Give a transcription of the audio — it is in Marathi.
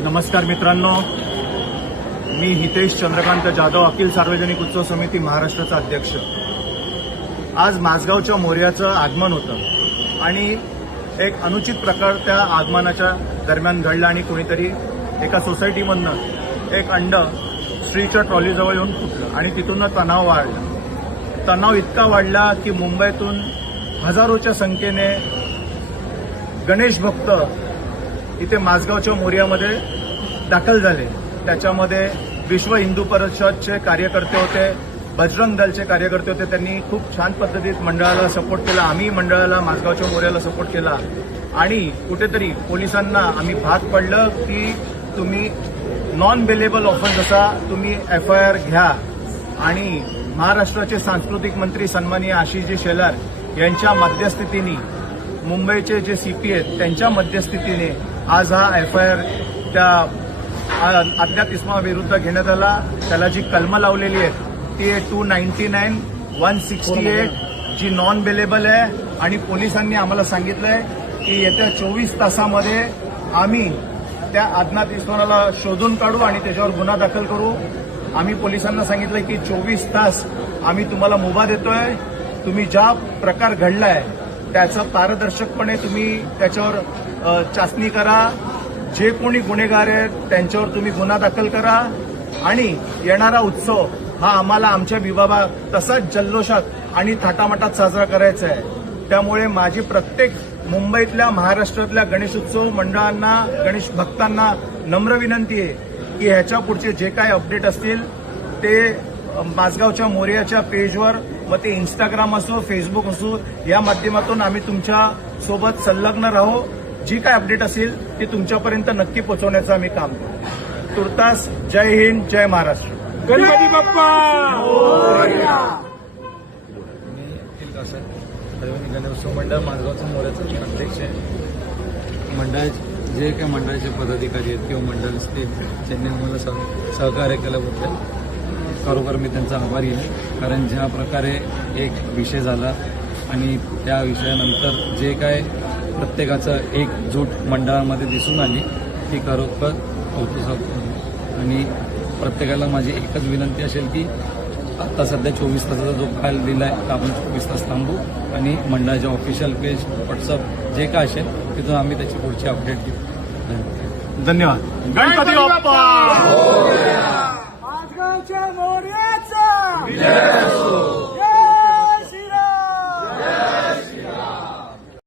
नमस्कार मित्रांनो, मी हितेश चंद्रकांत जाधव, अखिल सार्वजनिक उत्सव समिती महाराष्ट्राचा अध्यक्ष। आज माझगावच्या मोर्याचं आगमन होतं आणि एक अनुचित प्रकार त्या आगमनाच्या दरम्यान घडला आणि कोणीतरी एका सोसायटीमधनं एक अंड स्त्रीच्या ट्रॉलीजवळ येऊन फुटलं आणि तिथून तणाव वाढला। तणाव इतका वाढला की मुंबईतून हजारोच्या संख्येने गणेश भक्त इथे माझगावच्या मोर्यामध्ये दाखल झाले। त्याच्यामध्ये विश्व हिंदू परिषदचे कार्यकर्ते होते, बजरंग दलचे कार्यकर्ते होते। त्यांनी खूप छान पद्धतीत मंडळाला सपोर्ट केला, आम्ही मंडळाला माझगावच्या मोर्याला सपोर्ट केला आणि कुठेतरी पोलिसांना आम्ही भाग पडलं की तुम्ही नॉन बेलेबल ऑफेन्स असा तुम्ही FIR घ्या। आणि महाराष्ट्राचे सांस्कृतिक मंत्री सन्माननीय आशिषजी शेलार यांच्या मध्यस्थीने, मुंबईचे जे CP आहेत त्यांच्या मध्यस्थीने आज हा FIR त्या अज्ञात इसमाविरुद्ध घेण्यात आला। त्याला जी कलमं लावलेली आहेत ती आहे 299, 168 जी नॉन बेलेबल आहे। आणि पोलिसांनी आम्हाला सांगितलंय की येत्या 24 तासामध्ये आम्ही त्या अज्ञात इसमाला शोधून काढू आणि त्याच्यावर गुन्हा दाखल करू। आम्ही पोलिसांना सांगितलंय की 24 तास आम्ही तुम्हाला मुभा देतोय, तुम्ही ज्या प्रकार घडलाय त्याचं पारदर्शकपणे तुम्ही त्याच्यावर चाचणी करा, जे कोणी गुन्हेगार आहेत त्यांच्यावर तुम्ही गुन्हा दाखल करा आणि येणारा उत्सव हा आम्हाला आमच्या विभागात तसाच जल्लोषात आणि थाटामाटात साजरा करायचा आहे। त्यामुळे माझी प्रत्येक मुंबईतल्या, महाराष्ट्रातल्या गणेशोत्सव मंडळांना, गणेश भक्तांना नम्र विनंती आहे की ह्याच्या पुढचे जे काही अपडेट असतील ते माझगावच्या मोर्याच्या पेजवर, मग ते इंस्टाग्राम असो, फेसबुक असो, या माध्यमातून आम्ही तुमच्या सोबत संलग्न राहू। जी काय अपडेट असेल ती तुमच्यापर्यंत नक्की पोहोचवण्याचं आम्ही काम करू। तुर्तास जय हिंद, जय महाराष्ट्र। गणपती बाप्पा गणेशोत्सव मंडळ माझगावचं मोर्याचं अध्यक्ष आहे। मंडळ जे काही मंडळाचे पदाधिकारी आहेत किंवा मंडळ असतील त्यांनी आम्हाला सहकार्य केल्याबद्दल खरोखर मी त्यांचा आभारी आहे। कारण ज्या प्रकारे एक विषय झाला आणि त्या विषयानंतर जे काय प्रत्येकाचं एकजूट मंडळामध्ये दिसून आली ती खरोखर कौतुक। आणि प्रत्येकाला माझी एकच विनंती असेल की आता सध्या 24 तासाचा जो काल दिला आहे तर आपण 24 तास थांबू आणि मंडळाच्या ऑफिशियल पेज, व्हॉट्सअप जे काय असेल तिथून आम्ही त्याची पुढची अपडेट घेऊ। धन्यवाद। गणपती बाप्पा माझगावच्या मोर्याचा